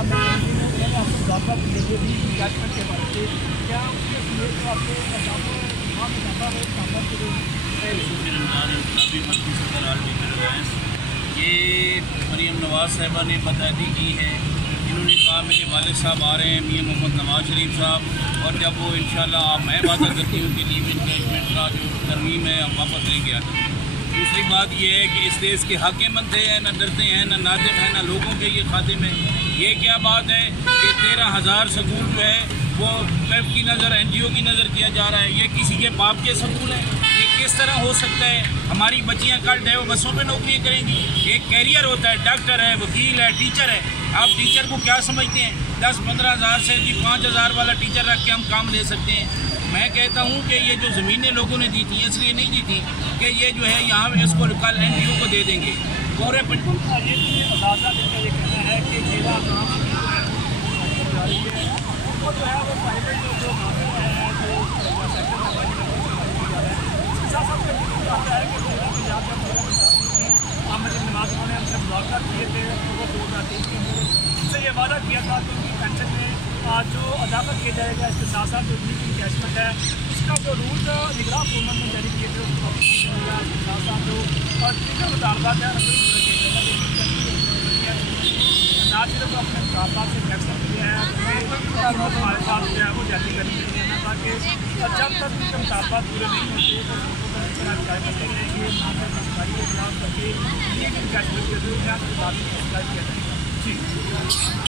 یہ مریم نواز صاحبہ نے بتاتی کی ہے. انہوں نے کہا میرے والد صاحب آ رہے ہیں میاں محمد نواز شریف صاحب، اور جب وہ انشاءاللہ میں وعدہ کرتی ہوں کہ لیو انکیشمنٹ کا جو ترمیم ہے ہم واپس لے کے آتے ہیں. دوسری بات یہ ہے کہ اس دیش کے حاکم بنتے ہیں، نہ ڈرتے ہیں، نہ نادم ہیں، نہ لوگوں کے یہ خادم ہیں. یہ کیا بات ہے کہ 13,000 سکول جو ہے وہ پیپ کی نظر، این جی او کی نظر کیا جا رہا ہے. یہ کسی کے باپ کے سکول ہیں؟ یہ کس طرح ہو سکتا ہے؟ ہماری بچیاں کل ڈیو بسوں پہ نوکریاں کریں گی. ایک کیریئر ہوتا ہے، ڈاکٹر ہے، وکیل ہے، ٹیچر ہے. آپ ٹیچر کو کیا سمجھتے ہیں؟ 10-15 ہزار سے 5,000 والا ٹیچر رکھ کے ہم کام لے سکتے ہیں. میں کہتا ہوں کہ یہ جو زمینیں لوگوں نے دی تھیں اس لیے نہیں دی تھیں کہ یہ جو ہے یہاں اس کو کل این جی او کو دے دیں گے. پورے سے یہ وعدہ کیا تھا کہ ان کی پینشن میں جو اضافہ کیا جائے گا، اس کے ساتھ ساتھ جو لیو انکیشمنٹ ہے اس کا جو رول نگراں حکومت نے جاری کیے تھے اس کو اس کے ساتھ ساتھ جو دیگر مطالبات ہیں نہ صرف اپنے مطالبات سے فیصلہ کیا ہے ہمارے ساتھ جو ہے وہ جلدی کرنی چاہیے تاکہ جب تک ان کے مطالبات پورے نہیں ہوتے تو کرتے رہیں گے سرکاری اجلاس کر کے لیو انکیشمنٹ کے ضرور ہے کیا جائے گا. جی